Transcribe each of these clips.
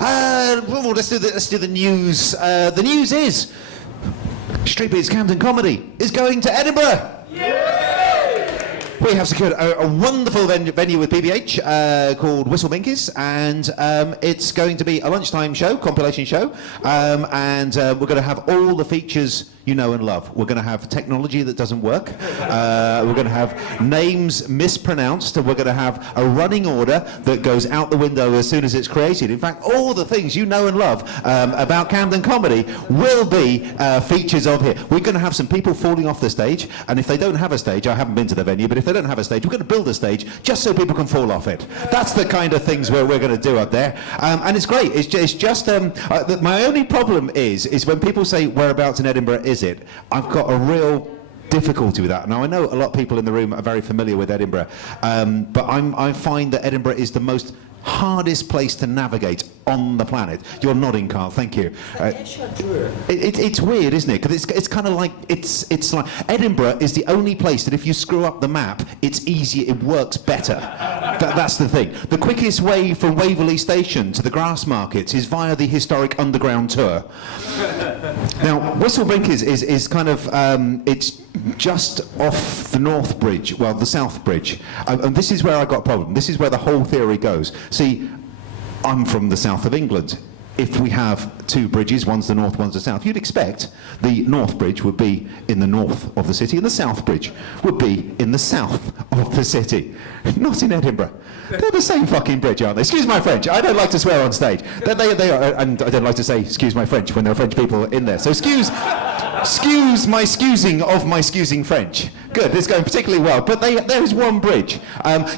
Well, let's do the news. The news is Street Beats Camden Comedy is going to Edinburgh. We have secured a wonderful venue with PBH called Whistle Binkies, and it's going to be a lunchtime show, compilation show, and we're going to have all the features you know and love. We're going to have technology that doesn't work. We're going to have names mispronounced. We're going to have a running order that goes out the window as soon as it's created. In fact, all the things you know and love about Camden Comedy will be features of here. We're going to have some people falling off the stage, and if they don't have a stage, I haven't been to the venue, but if they don't have a stage, we're going to build a stage just so people can fall off it. That's the kind of things we're going to do up there. And it's great. It's just my only problem is when people say, whereabouts in Edinburgh is it? I've got a real difficulty with that. Now, I know a lot of people in the room are very familiar with Edinburgh, but I find that Edinburgh is the most hardest place to navigate on the planet. You're nodding, Carl. Thank you. It's weird, isn't it? Because it's kind of like it's like Edinburgh is the only place that if you screw up the map, it's easier. It works better. That's the thing. The quickest way from Waverley Station to the Grass Markets is via the historic underground tour. Now, Whistle Binkies is kind of it's just off the North Bridge, well, the South Bridge, and this is where I got a problem. This is where the whole theory goes. See, I'm from the south of England. If we have two bridges, one's the north, one's the south, you'd expect the North Bridge would be in the north of the city and the South Bridge would be in the south of the city. Not in Edinburgh. They're the same fucking bridge, aren't they? Excuse my French. I don't like to swear on stage. They are, and I don't like to say excuse my French when there are French people in there. So excuse my excusing of my excusing French. Good, it's going particularly well. But there is one bridge.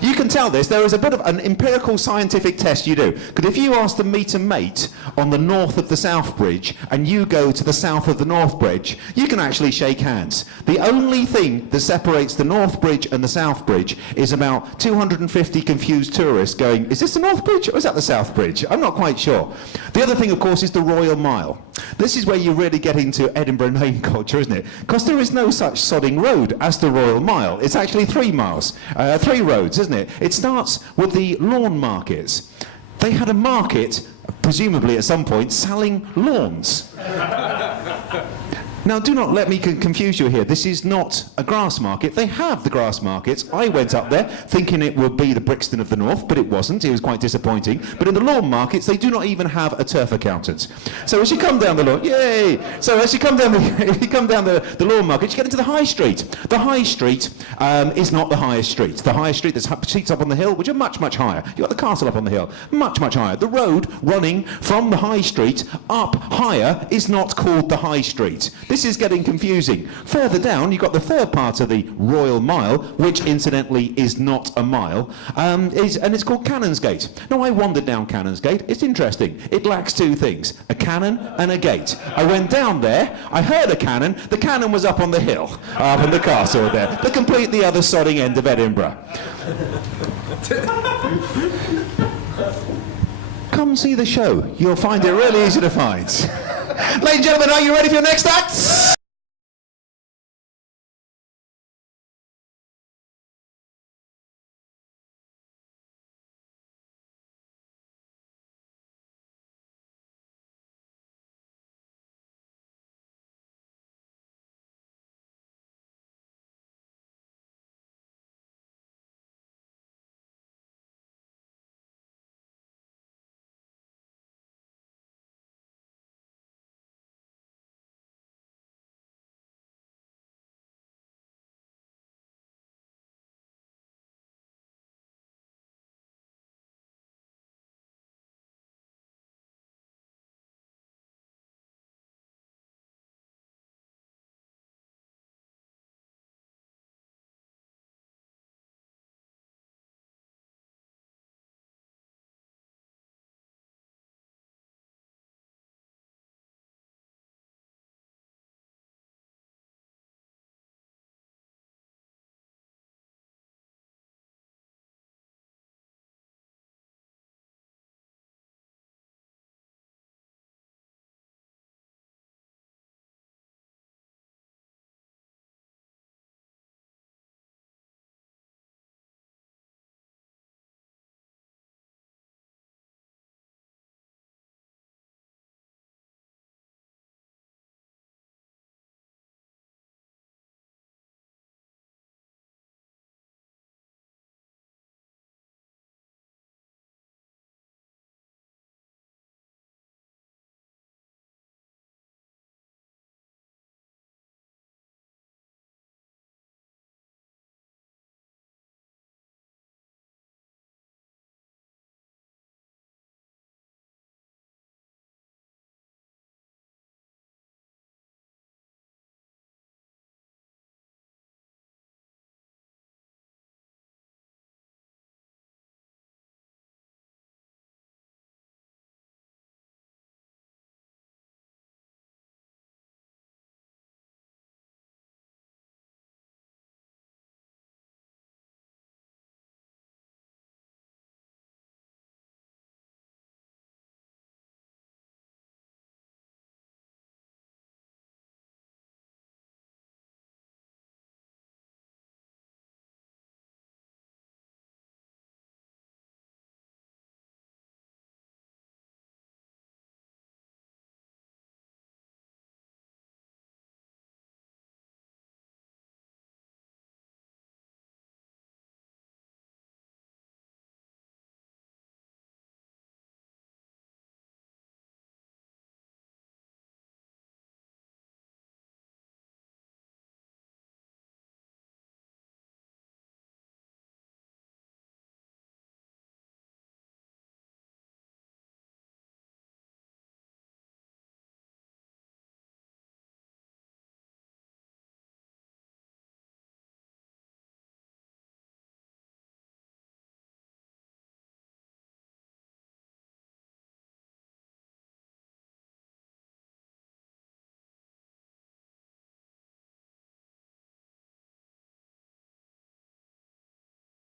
You can tell this. There is a bit of an empirical scientific test you do. Because if you ask to meet a mate on the north of the South Bridge and you go to the south of the North Bridge, you can actually shake hands. The only thing that separates the North Bridge and the South Bridge is about 250 confused tourists going, is this the North Bridge or is that the South Bridge? I'm not quite sure. The other thing, of course, is the Royal Mile. This is where you really get into Edinburgh name culture, isn't it? Because there is no such sodding road as the Royal Mile. It's actually 3 miles, 3 roads, isn't it? It starts with the lawn markets. They had a market, presumably at some point, selling lawns. Now, do not let me confuse you here. This is not a grass market. They have the grass markets. I went up there thinking it would be the Brixton of the North, but it wasn't. It was quite disappointing. But in the lawn markets, they do not even have a turf accountant. So as you come down the lawn, yay! So as you come down the lawn market, you get into the high street. The high street is not the highest street. The highest street, there's streets up on the hill, which are much, much higher. You've got the castle up on the hill, much, much higher. The road running from the high street up higher is not called the high street. This is getting confusing. Further down, you've got the third part of the Royal Mile, which incidentally is not a mile, and it's called Canonsgate. Now, I wandered down Canonsgate. It's interesting. It lacks 2 things, a cannon and a gate. I went down there, I heard a cannon. The cannon was up on the hill, up in the castle there, the completely other sodding end of Edinburgh. Come see the show. You'll find it really easy to find. Ladies and gentlemen, are you ready for your next act?